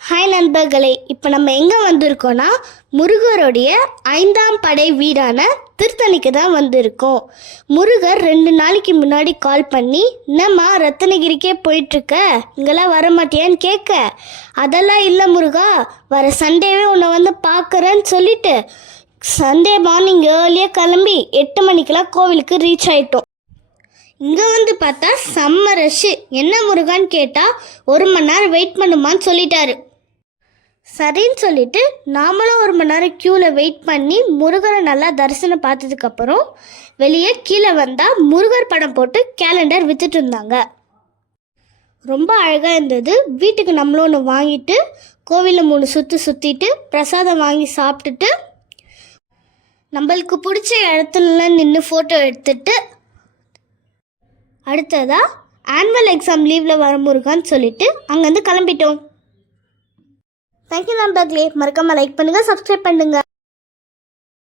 Hi நண்பர்களே, இப்போ நம்ம எங்கே வந்திருக்கோன்னா முருகருடைய 5ஆம் படை வீடான திருத்தணிக்கு தான் வந்திருக்கோம். முருகர் 2 நாளைக்கு முன்னாடி கால் பண்ணி, என்னம்மா ரத்தனகிரிக்கே போயிட்டுருக்க, இங்கெல்லாம் வர மாட்டியான்னு கேட்க, அதெல்லாம் இல்லை முருகா, வர சண்டேவே உன்னை வந்து பார்க்குறேன்னு சொல்லிட்டு சண்டே மார்னிங் ஏர்லியாக கிளம்பி 8 மணிக்கெல்லாம் கோவிலுக்கு ரீச் ஆகிட்டோம். இங்கே வந்து பார்த்தா செம்ம ரஷ்ஷு. என்ன முருகான்னு கேட்டால் 1 மணி நேரம் வெயிட் பண்ணுமான்னு சொல்லிட்டாரு. சரின்னு சொல்லிட்டு நாமளும் 1 மணி நேரம் க்யூவில் வெயிட் பண்ணி முருகரை நல்லா தரிசனம் பார்த்ததுக்கப்புறம் வெளியே கீழே வந்தால் முருகர் படம் போட்டு கேலண்டர் விற்றுட்டு இருந்தாங்க. ரொம்ப அழகாக இருந்தது. வீட்டுக்கு நம்மளும் ஒன்று வாங்கிட்டு கோவிலில் 3 சுற்றிட்டு பிரசாதம் வாங்கி சாப்பிட்டுட்டு நம்மளுக்கு பிடிச்ச இடத்துல நின்று ஃபோட்டோ எடுத்துட்டு அடுத்ததாக ஆனுவல் எக்ஸாம் லீவில் வர முருகான்னு சொல்லிட்டு அங்கேருந்து கிளம்பிட்டோம். தேங்க்யூ நண்பர்களே, மறக்காமல் லைக் பண்ணுங்கள், சப்ஸ்கிரைப் பண்ணுங்கள்.